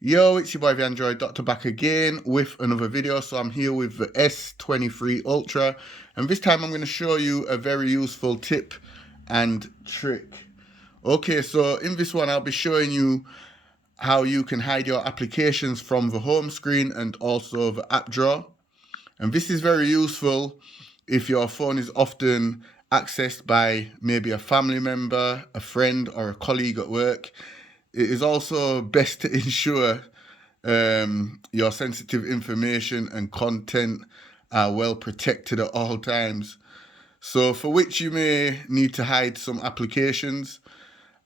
Yo, it's your boy the Android Doctor back again with another video. So I'm here with the S23 Ultra, and this time I'm going to show you a very useful tip and trick. Okay, so in this one I'll be showing you how you can hide your applications from the home screen and also the app drawer. And this is very useful if your phone is often accessed by maybe a family member, a friend, or a colleague at work. It is also best to ensure your sensitive information and content are well protected at all times. So for which you may need to hide some applications.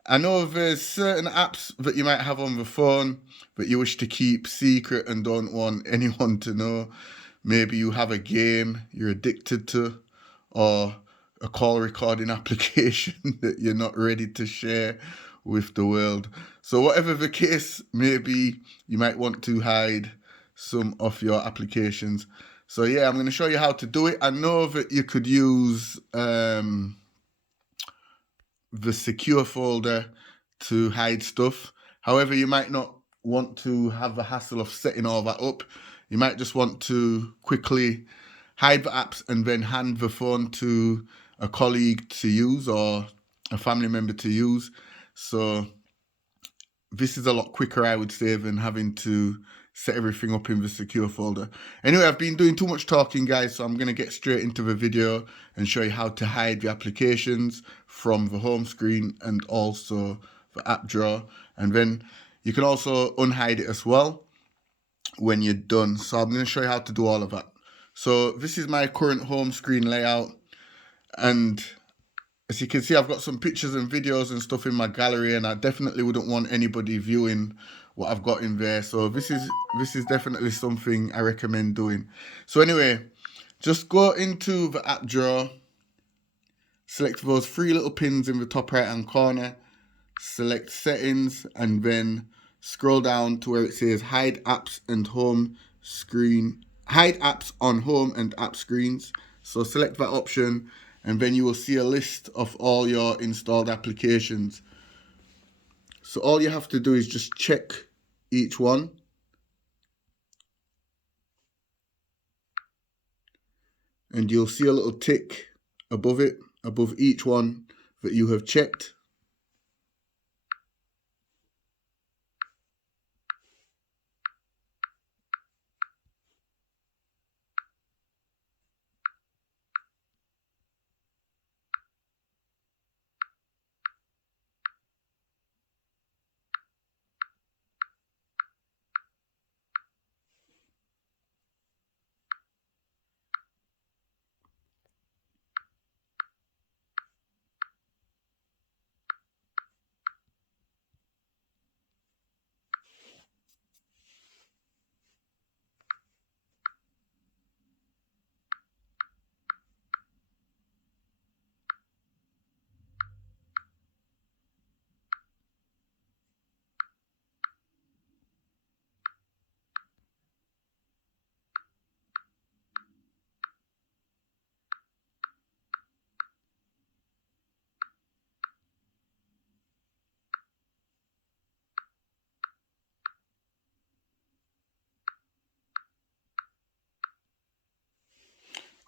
I know there's certain apps that you might have on the phone that you wish to keep secret and don't want anyone to know. Maybe you have a game you're addicted to, or a call recording application that you're not ready to share with the world. So whatever the case may be, you might want to hide some of your applications. So yeah, I'm going to show you how to do it. I know that you could use the secure folder to hide stuff. However, you might not want to have the hassle of setting all that up. You might just want to quickly hide the apps and then hand the phone to a colleague to use or a family member to use. So this is a lot quicker, I would say, than having to set everything up in the secure folder. Anyway, I've been doing too much talking, guys, so I'm going to get straight into the video and show you how to hide the applications from the home screen and also the app drawer. And then you can also unhide it as well when you're done. So I'm going to show you how to do all of that. So this is my current home screen layout, and as you can see, I've got some pictures and videos and stuff in my gallery, and I definitely wouldn't want anybody viewing what I've got in there. So this is definitely something I recommend doing. So anyway, just go into the app drawer, select those three little pins in the top right hand corner, select settings, and then scroll down to where it says hide apps and home screen, hide apps on home and app screens. So select that option, and then you will see a list of all your installed applications. So all you have to do is just check each one, and you'll see a little tick above it, above each one that you have checked.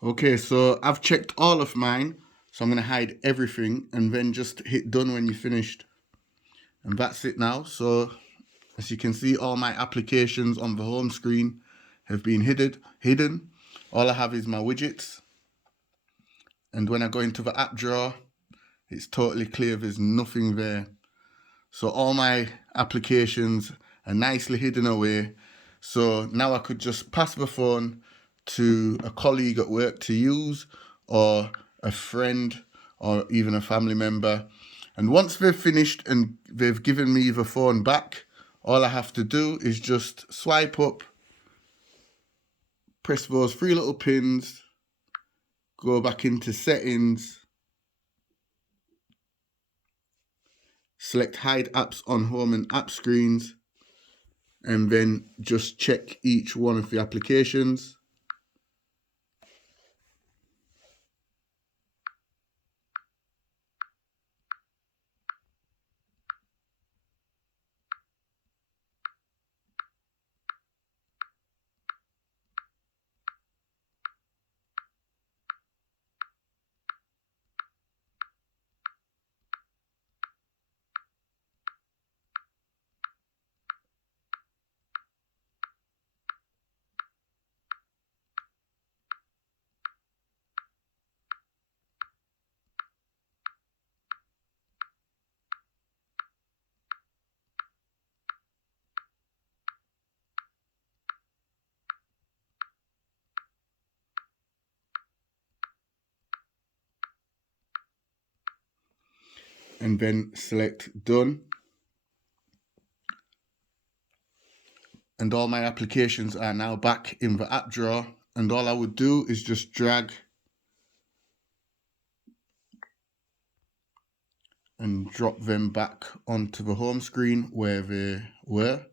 Okay, so I've checked all of mine, so I'm going to hide everything and then just hit done when you're finished. And that's it now. So as you can see, all my applications on the home screen have been hidden. All I have is my widgets. And when I go into the app drawer, it's totally clear, there's nothing there. So all my applications are nicely hidden away. So now I could just pass the phone to a colleague at work to use, or a friend, or even a family member. And once they've finished and they've given me the phone back, all I have to do is just swipe up, press those three little pins, go back into settings, select hide apps on home and app screens, and then just check each one of the applications. and then select done. And all my applications are now back in the app drawer, and all I would do is just drag and drop them back onto the home screen where they were.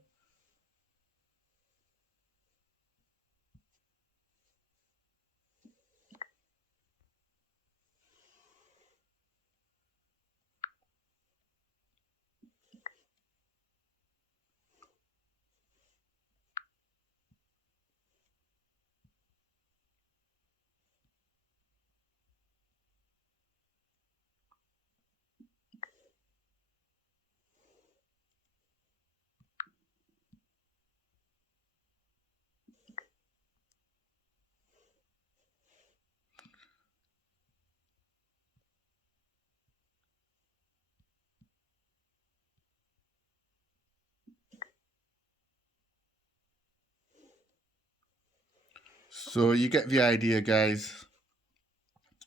So you get the idea, guys,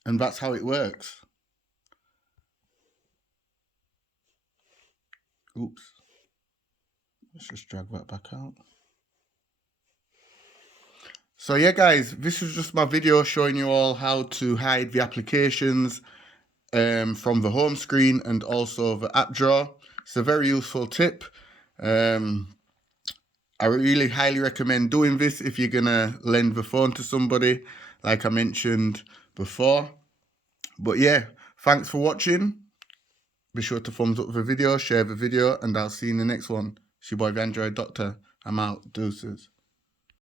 and that's how it works. Oops. Let's just drag that back out. So yeah, guys, this was just my video showing you all how to hide the applications from the home screen and also the app drawer. It's a very useful tip. I really highly recommend doing this if you're gonna lend the phone to somebody, like I mentioned before. But yeah, thanks for watching. Be sure to thumbs up the video, share the video, and I'll see you in the next one. It's your boy, the Android Doctor. I'm out. Deuces.